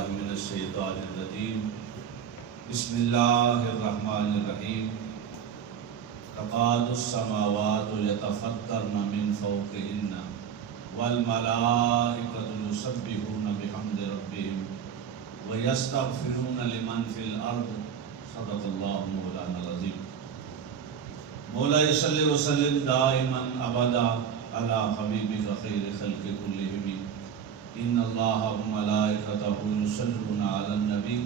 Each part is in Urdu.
باللہ من الشیطان الرجیم بسم اللہ الرحمن الرحیم تکاد السماوات یتفطرن من فوقہن والملائکۃ یسبحون بحمد ربہم ویستغفرون لمن فی الارض صدق اللہ مولانا العظیم۔ مولا صلی وسلم دائما ابدا علی حبیبک خیر خلق کلہم ان اللہ وملائکتہ یصلون علی النبی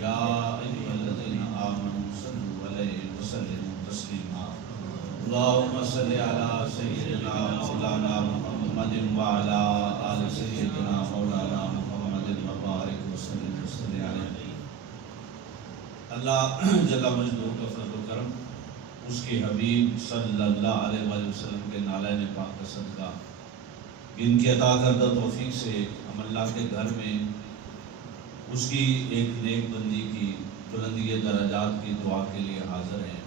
یا ایھا الذین آمنوا صلوا علیہ وسلموا تسلیما۔ اللہم صل علی سیدنا مولانا محمد وعلی آل سیدنا مولانا محمد وبارک وسلم علیہ۔ اللہ جل مجدہ کا فضل و کرم، اس کے حبیب صلی اللہ علیہ وآلہ وسلم کے نالین پاک کا صدقہ، ان کی عطا کردہ توفیق سے ہم اللہ کے گھر میں اس کی ایک نیک بندی کی بلندی درجات کی دعا کے لیے حاضر ہیں۔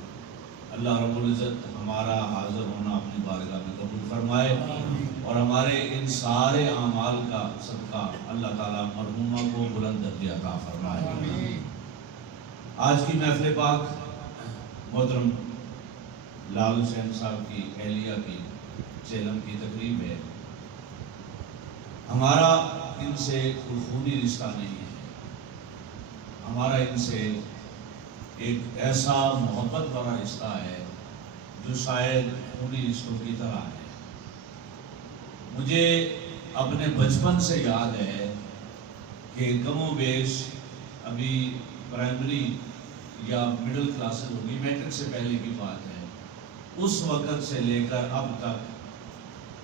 اللہ رب العزت ہمارا حاضر ہونا اپنی بارگاہ میں قبول فرمائے اور ہمارے ان سارے اعمال کا صدقہ اللہ تعالیٰ مرحومہ کو بلند درجہ عطا فرمائے۔ آج کی محفل پاک محترم لال حسین صاحب کی اہلیہ کی چیلم کی تقریب ہے۔ ہمارا ان سے کوئی خونی رشتہ نہیں ہے، ہمارا ان سے ایک ایسا محبت بڑا رشتہ ہے جو شاید خونی رشتوں کی طرح ہے۔ مجھے اپنے بچپن سے یاد ہے کہ کم و بیش ابھی پرائمری یا مڈل کلاسز ہوگی، میٹرک سے پہلے کی بات ہے، اس وقت سے لے کر اب تک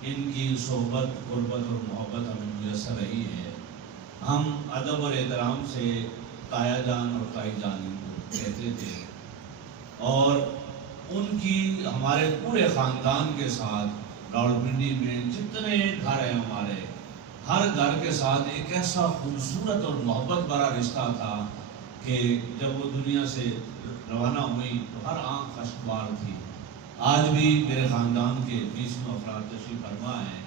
ان کی صحبت، قربت اور محبت ہمیں میسر رہی ہے۔ ہم ادب اور احترام سے تایا جان اور تائی جان ان کو کہتے تھے، اور ان کی ہمارے پورے خاندان کے ساتھ راولپنڈی میں جتنے گھر ہیں ہمارے، ہر گھر کے ساتھ ایک ایسا خوبصورت اور محبت بھرا رشتہ تھا کہ جب وہ دنیا سے روانہ ہوئی تو ہر آنکھ اشکبار تھی۔ آج بھی میرے خاندان کے 20 افراد تشریف فرما ہیں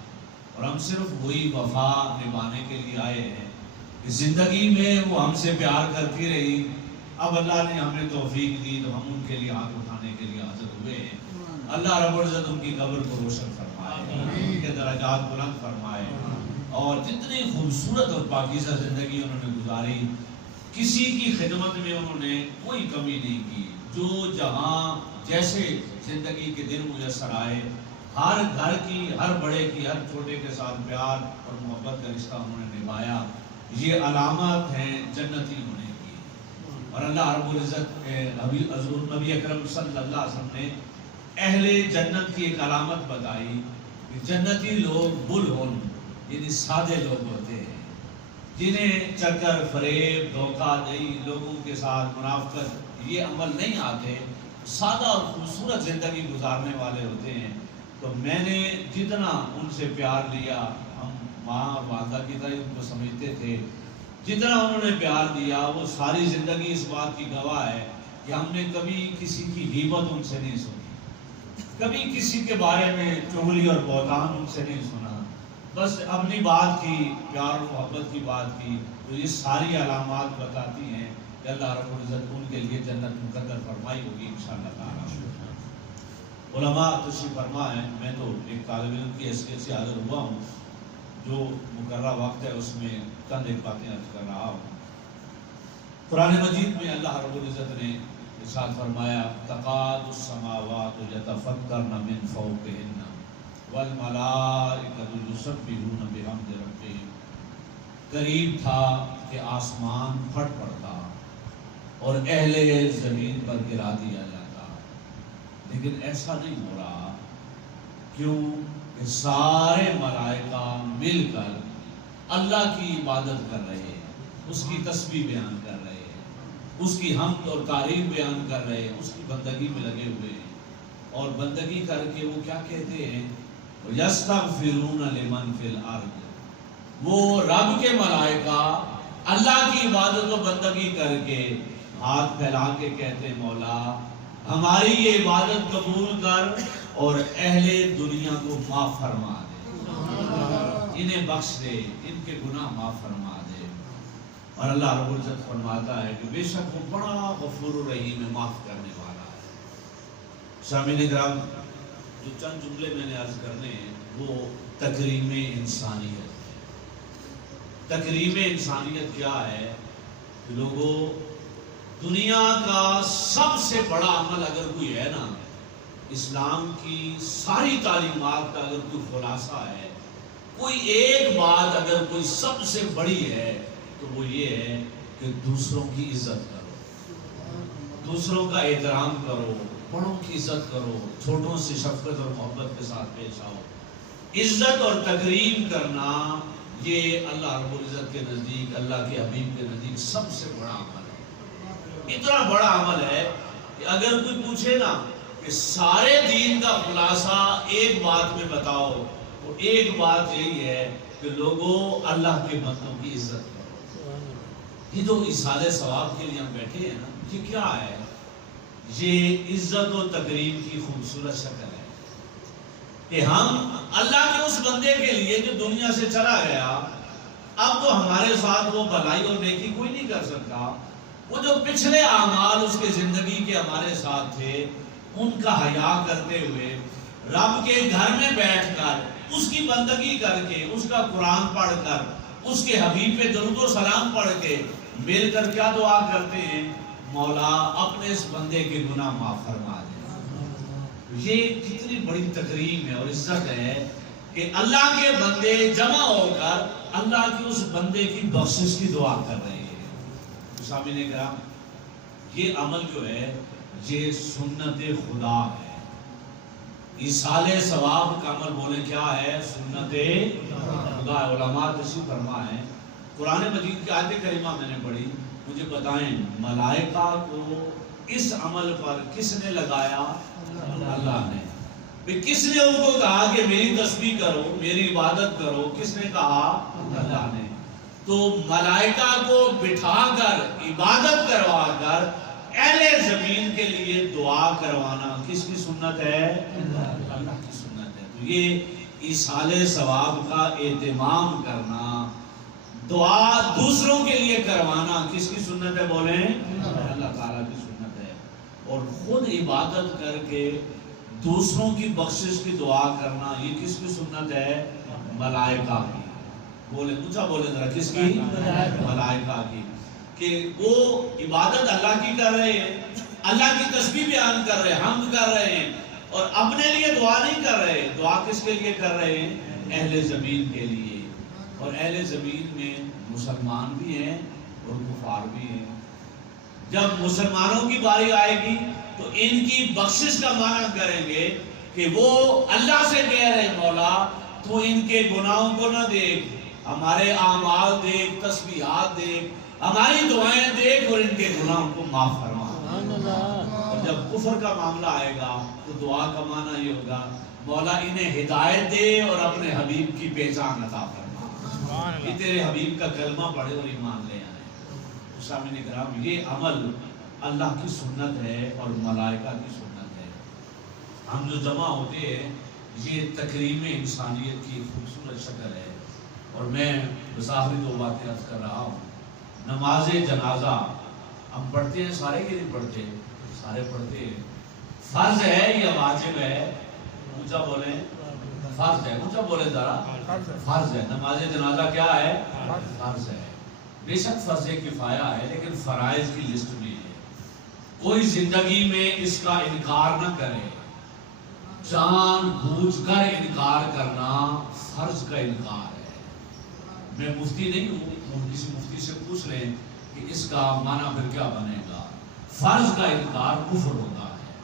اور ہم صرف وہی وفا نبھانے کے لیے آئے ہیں کہ زندگی میں وہ ہم سے پیار کرتی رہی، اب اللہ نے ہمیں توفیق دی تو ہم ان کے لیے ہاتھ اٹھانے کے لیے حاضر ہوئے ہیں۔ اللہ رب العزت ان کی قبر کو روشن فرمائے، ان کے درجات بلند فرمائے، اور جتنی خوبصورت اور پاکیزہ زندگی انہوں نے گزاری، کسی کی خدمت میں انہوں نے کوئی کمی نہیں کی۔ جو جہاں جیسے زندگی کے دن میسر آئے، ہر گھر کی، ہر بڑے کی، ہر چھوٹے کے ساتھ پیار اور محبت کا رشتہ انہوں نے نبھایا۔ یہ علامات ہیں جنتی ہونے کی، اور اللہ رب العزت حضور نبی اکرم صلی اللہ علیہ وسلم نے اہل جنت کی ایک علامت بتائی کہ جنتی لوگ بلہن یعنی سادے لوگ ہوتے ہیں، جنہیں چکر، فریب، دھوکہ دہی، لوگوں کے ساتھ منافقت یہ عمل نہیں آتے، سادہ اور خوبصورت زندگی گزارنے والے ہوتے ہیں۔ تو میں نے جتنا ان سے پیار لیا، ہم ماں اور والدہ کی طرح ان کو سمجھتے تھے، جتنا انہوں نے پیار دیا وہ ساری زندگی اس بات کی گواہ ہے کہ ہم نے کبھی کسی کی غیبت ان سے نہیں سنی، کبھی کسی کے بارے میں چغلی اور بہتان ان سے نہیں سنا، بس اپنی بات کی، پیار اور محبت کی بات کی۔ تو یہ ساری علامات بتاتی ہیں کہ اللہ رب العزت ان کے لیے جنت مقدر فرمائی ہوگی انشاءاللہ تعالی۔ علماء تشریف فرما ہے، میں تو ایک طالب علم کی حیثیت سے حاضر ہوا ہوں، جو مقررہ وقت ہے اس میں چند ایک باتیں عرض کر رہا ہوں۔ قرآن مجید میں اللہ رب العزت نے ارشاد فرمایا تکاد السماوات یتفطرن من فوقہن والملائکۃ یسبحون بحمد ربہم۔ قریب تھا کہ آسمان پھٹ پڑتا اور اہل زمین پر گرا دیا جاتا، لیکن ایسا نہیں ہو رہا۔ کیوں؟ کہ سارے ملائکہ مل کر اللہ کی عبادت کر رہے ہیں، اس کی تسبیح بیان کر رہے ہیں، اس کی حمد اور تعریف بیان کر رہے ہیں، اس کی بندگی میں لگے ہوئے ہیں، اور بندگی کر کے وہ کیا کہتے ہیں؟ یستغفرون لمن فی الارض۔ وہ رب کے ملائکہ اللہ کی عبادت و بندگی کر کے ہاتھ پھیلا کے کہتے ہیں مولا ہماری یہ عبادت قبول کر اور اہل دنیا کو معاف فرما دے، انہیں بخش دے، ان کے گناہ معاف فرما دے۔ اور اللہ رب العزت فرماتا ہے کہ بے شک وہ بڑا غفور الرحیم ہے، معاف کرنے والا ہے۔ سامعین کرام، جو چند جملے میں نے عرض کرنے ہیں وہ تکریم انسانیت ہے۔ تکریم انسانیت کیا ہے کہ لوگوں، دنیا کا سب سے بڑا عمل اگر کوئی ہے نا، اسلام کی ساری تعلیمات کا اگر کوئی خلاصہ ہے، کوئی ایک بات اگر کوئی سب سے بڑی ہے تو وہ یہ ہے کہ دوسروں کی عزت کرو، دوسروں کا احترام کرو، بڑوں کی عزت کرو، چھوٹوں سے شفقت اور محبت کے ساتھ پیش آؤ۔ عزت اور تکریم کرنا یہ اللہ رب العزت کے نزدیک، اللہ کے حبیب کے نزدیک سب سے بڑا عمل ہے۔ اتنا بڑا عمل ہے کہ اگر کوئی پوچھے نا کہ سارے دین کا خلاصہ ایک بات میں بتاؤ، تو ایک بات یہی ہے کہ لوگوں اللہ کے بندوں کی عزت کرو۔ یہ جو ایصال ثواب کے لیے ہم بیٹھے ہیں نا، یہ کیا ہے؟ یہ عزت و تکریم کی خوبصورت شکل ہے کہ ہم اللہ کے اس بندے کے لیے جو دنیا سے چلا گیا، اب تو ہمارے ساتھ وہ بھلائی اور نیکی کوئی نہیں کر سکتا، وہ جو پچھلے اعمال اس کے زندگی کے ہمارے ساتھ تھے، ان کا حیا کرتے ہوئے رب کے گھر میں بیٹھ کر اس کی بندگی کر کے، اس کا قرآن پڑھ کر، اس کے حبیب پہ درود و سلام پڑھ کے مل کر کیا دعا کرتے ہیں؟ مولا اپنے اس بندے کے گناہ معاف فرما دے۔ یہ کتنی بڑی تکریم ہے اور عزت ہے کہ اللہ کے بندے جمع ہو کر اللہ کی اس بندے کی بخشش کی دعا کر رہے ہیں۔ سامعین کرام، یہ عمل جو ہے یہ سنت خدا ہے۔ ایصال ثواب کا عمل بولے کیا ہے؟ سنت خدا ہے۔ علماء تشریح فرما ہے، قرآن مجید کی آیت کریمہ میں نے پڑھی، مجھے بتائیں ملائکہ کو اس عمل پر کس نے لگایا؟ اللہ نے۔ کس نے ان کو کہا کہ میری تسبیح کرو، میری عبادت کرو؟ کس نے کہا؟ اللہ نے۔ تو ملائکہ کو بٹھا کر عبادت کروا کر اہل زمین کے لیے دعا کروانا کس کی سنت ہے؟ اللہ کی سنت ہے۔ تو یہ ایصال ثواب کا اہتمام کرنا، دعا دوسروں کے لیے کروانا کس کی سنت ہے؟ بولیں، اللہ تعالیٰ کی سنت ہے۔ اور خود عبادت کر کے دوسروں کی بخشش کی دعا کرنا یہ کس کی سنت ہے؟ ملائکہ کی۔ بولے اونچا بولے ذرا، کس کی؟ ملائکہ کی۔ کہ وہ عبادت اللہ کی کر رہے ہیں، اللہ کی تسبیح بیان کر رہے ہیں، حمد کر رہے ہیں، اور اپنے لیے دعا نہیں کر رہے۔ دعا کس کے لیے کر رہے ہیں؟ اہل زمین کے لیے۔ اور اہل زمین میں مسلمان بھی ہیں اور کفار بھی ہیں۔ جب مسلمانوں کی باری آئے گی تو ان کی بخشش کا معنی کریں گے کہ وہ اللہ سے کہہ رہے مولا تو ان کے گناہوں کو نہ دیکھ، ہمارے اعمال دیکھ، تسبیحات دیکھ، ہماری دعائیں دیکھ، اور ان کے گناہوں کو معاف فرما۔ اور جب کفر کا معاملہ آئے گا تو دعا کا معنی یہ ہوگا مولا انہیں ہدایت دے اور اپنے حبیب کی پہچان عطا فرما، کہ تیرے حبیب کا کلمہ پڑھے اور ایمان لے آئے۔ سامعین کرام، یہ عمل اللہ کی سنت ہے اور ملائکہ کی سنت ہے۔ ہم جو جمع ہوتے ہیں یہ تکریم انسانیت کی خوبصورت شکل ہے۔ اور میں بظاہر دو باتیں عرض کر رہا ہوں۔ نماز جنازہ ہم پڑھتے ہیں، سارے کے نہیں پڑھتے، سارے پڑھتے ہیں۔ فرض ہے یا واجب ہے؟ اونچا بولیں، فرض ہے۔ اونچا بولیں ذرا، فرض ہے۔ نماز جنازہ کیا ہے؟ فرض ہے۔ بے شک فرض کفایہ ہے، لیکن فرائض کی لسٹ میں ہے۔ کوئی زندگی میں اس کا انکار نہ کرے۔ جان بوجھ کر انکار کرنا فرض کا انکار ہے۔ میں مفتی نہیں ہوں، کسی مفتی سے پوچھ لیں کہ اس کا معنی پھر کیا بنے گا۔ فرض کا انکار کفر ہوتا ہے۔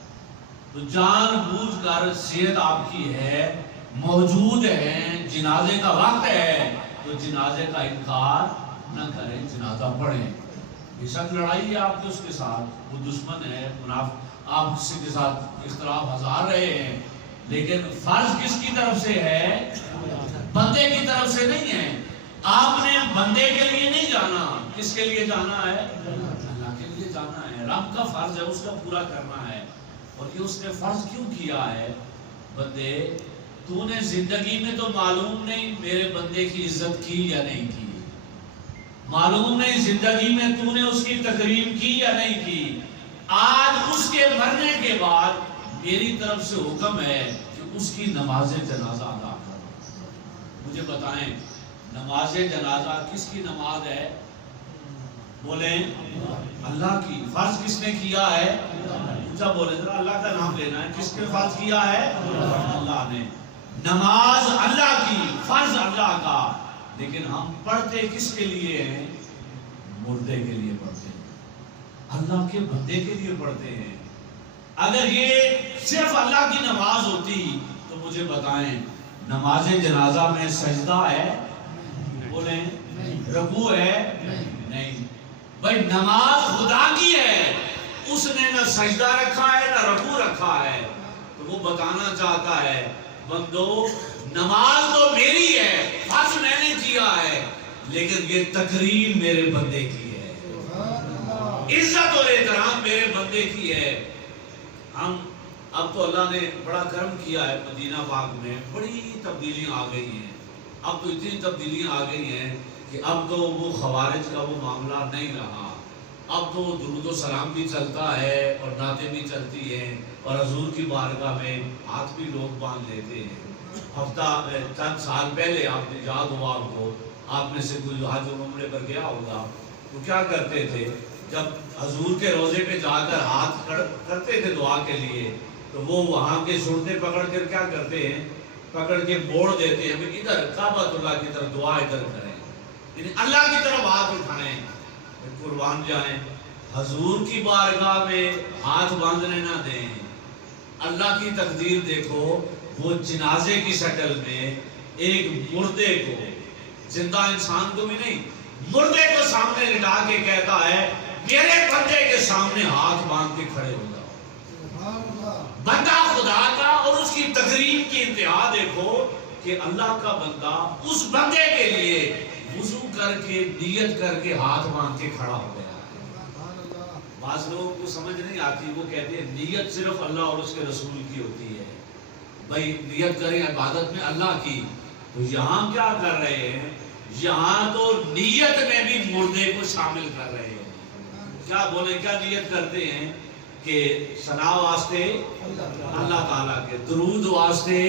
تو جان بوجھ کر صحت آپ کی ہے، موجود ہے، جنازے کا وقت ہے، تو جنازے کا انکار نہ کریں، جنازہ پڑھیں۔ بے شک لڑائی ہے آپ کے اس کے ساتھ، وہ دشمن ہے، آپ کسی کے ساتھ اختلاف ہزار رہے ہیں، لیکن فرض کس کی طرف سے ہے؟ بندے کی طرف سے نہیں ہے۔ آپ نے بندے کے لیے نہیں جانا، کس کے لیے جانا ہے؟ اللہ کے لیے جانا ہے۔ رب کا فرض ہے، اس کا پورا کرنا ہے۔ اور یہ اس نے فرض کیوں کیا ہے؟ بندے تو نے زندگی میں تو معلوم نہیں میرے بندے کی عزت کی یا نہیں کی، معلوم نہیں زندگی میں تو نے اس کی تکریم کی یا نہیں کی. آج اس کے مرنے کے بعد میری طرف سے حکم ہے کہ اس کی نماز جنازہ ادا کرو. مجھے بتائیں نماز جنازہ کس کی نماز ہے؟ بولیں اللہ کی. فرض کس نے کیا ہے؟ اونچا بولے ذرا, اللہ کا نام لینا ہے. کس نے فرض کیا ہے؟ اللہ نے. نماز اللہ کی, فرض اللہ کا. لیکن ہم پڑھتے کس کے لیے ہیں؟ مردے کے لیے پڑھتے ہیں, اللہ کے بندے کے لیے پڑھتے ہیں. اگر یہ صرف اللہ کی نماز ہوتی تو مجھے بتائیں نماز جنازہ میں سجدہ ہے؟ بولیں رکوع ہے؟ نہیں. بھائی نماز خدا کی ہے, اس نے نہ سجدہ رکھا ہے نہ رکوع رکھا ہے. تو وہ بتانا چاہتا ہے بندو نماز تو میری ہے, فرض میں نے کیا ہے, لیکن یہ تکریم میرے بندے کی ہے, عزت اور احترام میرے بندے کی ہے. ہم اب تو اللہ نے بڑا کرم کیا ہے, مدینہ پاک میں بڑی تبدیلیاں آ گئی ہیں. اب تو اتنی تبدیلیاں آ گئی ہیں کہ اب تو وہ خوارج کا وہ معاملہ نہیں رہا. اب تو درود و سلام بھی چلتا ہے اور نعتیں بھی چلتی ہیں, اور حضور کی بارگاہ میں ہاتھ بھی لوگ باندھ لیتے ہیں. ہفتہ چند سال پہلے آپ نے یاد ہوا آپ کو, آپ میں سے کوئی حج و عمرے پر گیا ہوگا, تو کیا کرتے تھے جب حضور کے روزے پہ جا کر ہاتھ کرتے تھے دعا کے لیے, تو وہ وہاں کے سنتے پکڑ کر کیا کرتے ہیں, پکڑ کے موڑ دیتے ہیں ادھر کعبۃ اللہ کی طرف دعا ادھر کریں, یعنی اللہ کی طرف ہاتھ اٹھائیں. قربان جائیں حضور کی بارگاہ میں ہاتھ باندھنے نہ دیں. اللہ کی تقدیر دیکھو, وہ جنازے کی شکل میں ایک مردے کو, زندہ انسان کو بھی نہیں, مردے کو سامنے لٹا کے کہتا ہے میرے بندے کے سامنے ہاتھ باندھ کے کھڑے ہو جاؤ. بندہ خدا کا, اور اس کی تقریب کی انتہا دیکھو کہ اللہ کا بندہ اس بندے کے لیے وضو کر کے نیت کر کے ہاتھ باندھ کے کھڑا ہو گیا. بعض لوگوں کو سمجھ نہیں آتی, وہ کہتے ہیں نیت صرف اللہ اور اس کے رسول کی ہوتی ہے. بھائی نیت کریں عبادت میں اللہ کی, تو یہاں کیا کر رہے ہیں, یہاں تو نیت میں بھی مردے کو شامل کر رہے ہیں. کیا بولیں, کیا نیت کرتے ہیں کہ ثنا واسطے اللہ تعالیٰ کے, درود واسطے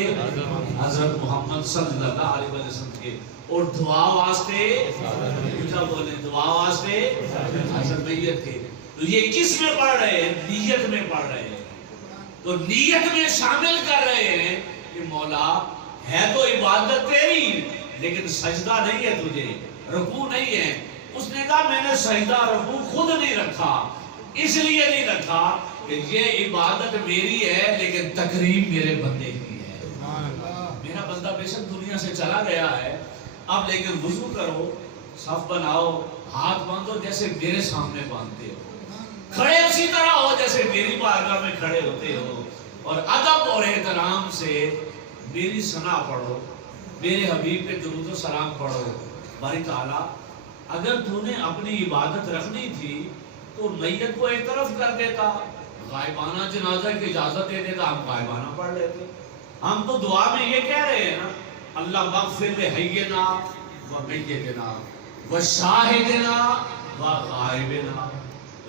حضرت محمد صلی اللہ علیہ وسلم کے, اور دعا واسطے, کیا بولیں, دعا واسطے حضرت میت کے. تو یہ کس میں پڑھ رہے ہیں؟ نیت میں پڑھ رہے ہیں. تو نیت میں شامل کر رہے ہیں کہ مولا ہے تو عبادت تیری, لیکن سجدہ نہیں ہے تجھے, رکوع نہیں ہے. اس نے کہا میں نے سجدہ رکوع خود نہیں رکھا, اس لیے نہیں رکھا کہ یہ عبادت میری ہے لیکن تکریم میرے بندے کی ہے. میرا بندہ بے شک دنیا سے چلا گیا ہے, اب لیکن وضو کرو, صف بناؤ, ہاتھ باندھو جیسے میرے سامنے باندھتے ہو, کھڑے اسی طرح ہو جیسے میری بارگاہ میں کھڑے ہوتے ہو, اور ادب اور احترام سے میری ثنا پڑھو, میرے حبیب پہ درود و سلام پڑھو. باری تعالیٰ اگر تو نے اپنی عبادت رکھنی تھی تو میت کو ایک طرف کر دیتا, غائبانہ جنازہ کی اجازت دے دیتا, ہم غائبانہ پڑھ لیتے. ہم تو دعا میں یہ کہہ رہے ہیں نا, اللہ مغفر لحینا و میتنا و شاہدنا و غائبنا.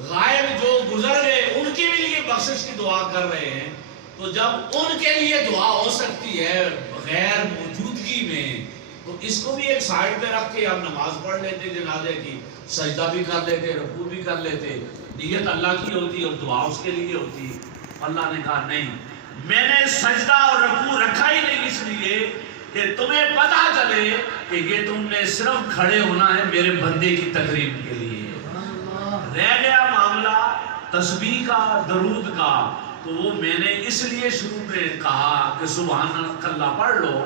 غائب جو گزر گئے ان کے لیے بخشش کی دعا کر رہے ہیں. تو جب ان کے لیے دعا ہو سکتی ہے غیر موجودگی میں, تو اس کو بھی ایک سائڈ پہ رکھ کے ہم نماز پڑھ لیتے جنازے کی, سجدہ بھی کر لیتے, رکوع بھی کر لیتے. نیت اللہ کی ہوتی اور دعا اس کے لیے ہوتی. اللہ نے کہا نہیں, میں نے سجدہ اور رکوع رکھا ہی نہیں اس لیے کہ تمہیں پتا چلے کہ یہ تم نے صرف کھڑے ہونا ہے میرے بندے کی تقریب کے لیے. رہ گیا معاملہ تسبیح کا, درود کا, تو وہ میں نے اس لیے شروع میں کہا کہ سبحان اللہ پڑھ لو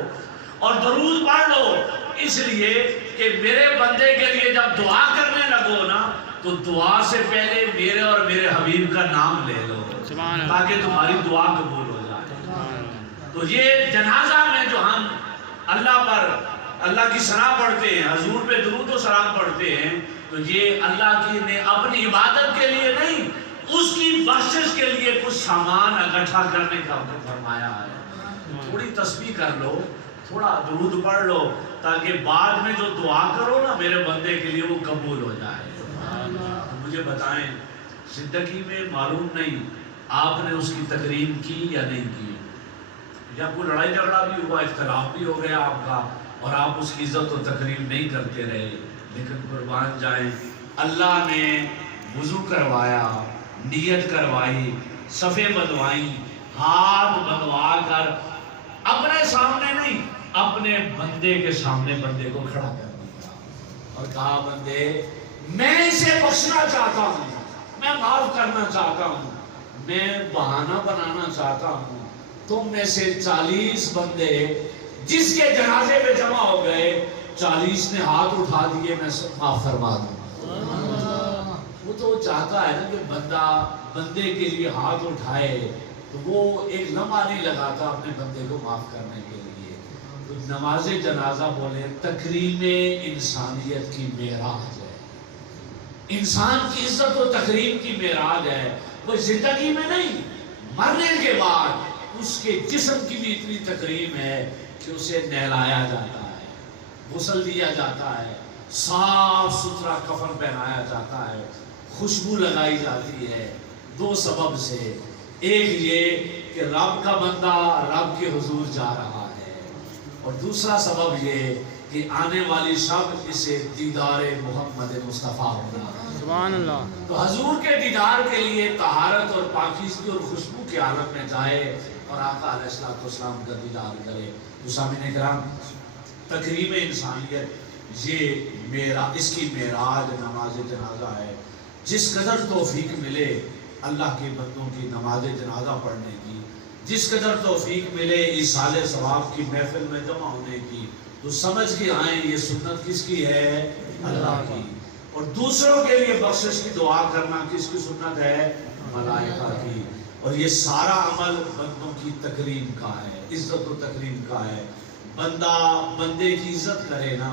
اور درود پڑھ لو, اس لیے کہ میرے بندے کے لیے جب دعا کرنے لگو نا تو دعا سے پہلے میرے اور میرے حبیب کا نام لے لو تاکہ تمہاری دعا قبول ہو جائے. تو یہ جنازہ میں جو ہم اللہ پر اللہ کی ثنا پڑھتے ہیں, حضور پہ درود و سلام پڑھتے ہیں, تو یہ اللہ کی نے اپنی عبادت کے لیے نہیں, اس کی بخشش کے لیے کچھ سامان اکٹھا کرنے کا حکم فرمایا ہے. تھوڑی تسبیح کر لو, تھوڑا درود پڑھ لو تاکہ بعد میں جو دعا کرو نا میرے بندے کے لیے وہ قبول ہو جائے۔ مجھے بتائیں زندگی میں معلوم نہیں آپ نے اس کی تکریم کی یا نہیں کی، یا کوئی لڑائی جھگڑا بھی ہوا، اختلاف بھی ہو گیا آپ کا اور آپ اس کی عزت و تکریم نہیں کرتے رہے، لیکن قربان جائیں اللہ نے وضو کروایا، نیت کروائی، صفیں بندھوائی، ہاتھ بندھوا کر اپنے سامنے نہیں اپنے بندے کے سامنے بندے کو کھڑا کر دیا اور کہا بندے میں اسے بخشنا چاہتا ہوں، میں معاف کرنا چاہتا ہوں، میں بہانہ بنانا چاہتا ہوں، تم میں سے 40 بندے جس کے جنازے پہ جمع ہو گئے 40 نے ہاتھ اٹھا دیے میں معاف فرما دوں۔ وہ تو چاہتا ہے نا کہ بندہ بندے کے لیے ہاتھ اٹھائے، تو وہ ایک لمحہ نہیں لگاتا اپنے بندے کو معاف کرنے کے لیے۔ تو نماز جنازہ بولے تکریم انسانیت کی معراج ہے، انسان کی عزت و تکریم کی معراج ہے۔ وہ زندگی میں نہیں، مرنے کے بعد اس کے جسم کی بھی اتنی تکریم ہے کہ اسے نہلایا جاتا ہے، غسل دیا جاتا ہے، صاف ستھرا کفن پہنایا جاتا ہے، خوشبو لگائی جاتی ہے 2 سبب سے۔ ایک یہ کہ رب کا بندہ رب کے حضور جا رہا ہے، اور دوسرا سبب یہ کہ آنے والی شب اسے دیدار محمد مصطفیٰ ہونا۔ سبحان اللہ۔ تو حضور کے دیدار کے لیے طہارت اور پاکیزگی اور خوشبو کے عالم میں جائے اور آقا علیہ السلام کا دیدار کرے۔ تو سامعین کرام تکریم انسانیت یہ اس کی معراج نماز جنازہ ہے۔ جس قدر توفیق ملے اللہ کے بندوں کی نماز جنازہ پڑھنے کی، جس قدر توفیق ملے ایصال ثواب کی محفل میں جمع ہونے کی، تو سمجھ کے آئیں یہ سنت کس کی ہے؟ اللہ کی۔ اور دوسروں کے لیے بخشش کی دعا کرنا کس کی سنت ہے؟ ملائکہ کی۔ اور یہ سارا عمل بندوں کی تکریم کا ہے، عزت و تکریم کا ہے۔ بندہ بندے کی عزت کرے نا،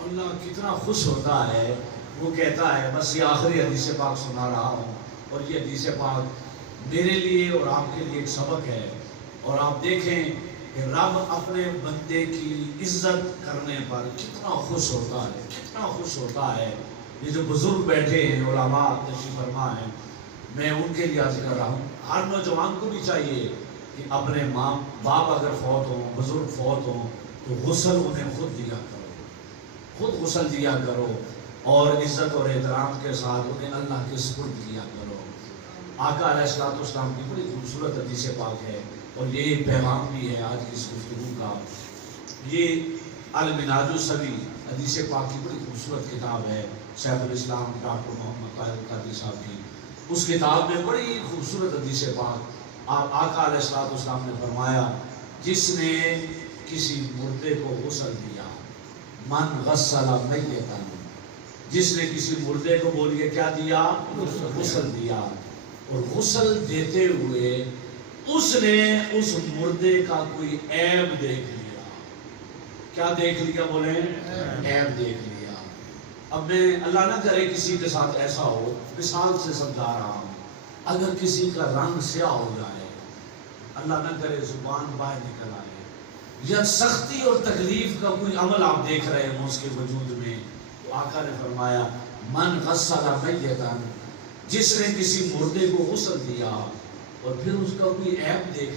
اللہ کتنا خوش ہوتا ہے۔ وہ کہتا ہے بس یہ آخری حدیث پاک سنا رہا ہوں، اور یہ حدیث پاک میرے لیے اور آپ کے لیے ایک سبق ہے۔ اور آپ دیکھیں کہ رب اپنے بندے کی عزت کرنے پر کتنا خوش ہوتا ہے، کتنا خوش ہوتا ہے۔ یہ جو بزرگ بیٹھے ہیں، علماء تشریف فرما ہیں، میں ان کے لیے عرض کر رہا ہوں، ہر نوجوان کو بھی چاہیے کہ اپنے ماں باپ اگر فوت ہوں، بزرگ فوت ہوں، تو غسل انہیں خود دیا کرو، خود غسل دیا کرو، اور عزت اور احترام کے ساتھ انہیں اللہ کے سپرد کیا کرو۔ آقا علیہ السلام کی بڑی خوبصورت حدیث پاک ہے، اور یہ پیغام بھی ہے آج کی اس گفتگو کا۔ یہ المنہاج السوی حدیث پاک کی بڑی خوبصورت کتاب ہے، شیخ الاسلام ڈاکٹر محمد طاہر القادری صاحب کی۔ اس کتاب میں بڑی خوبصورت حدیث پاک آقا علیہ السلام نے فرمایا، جس نے کسی مردے کو غسل دیا، من غسل میتا، جس نے کسی مردے کو بولیے کیا دیا؟ غسل دیا، اور غسل دیتے ہوئے اس نے اس مردے کا کوئی عیب دیکھ لیا۔ کیا دیکھ لیا؟ بولیں عیب دیکھ لیا۔ اب میں اللہ نہ کرے کسی کے ساتھ ایسا ہو، مثال سے سمجھا رہا ہوں، اگر کسی کا رنگ سیاہ ہو جائے، اللہ نہ کرے زبان باہر نکل آئے، یا سختی اور تکلیف کا کوئی عمل آپ دیکھ رہے ہوں اس کے وجود میں، تو آقا نے فرمایا من غسل میتا، جس نے کسی مردے کو غسل دیا اور پھر اس کا کوئی عیب دیکھ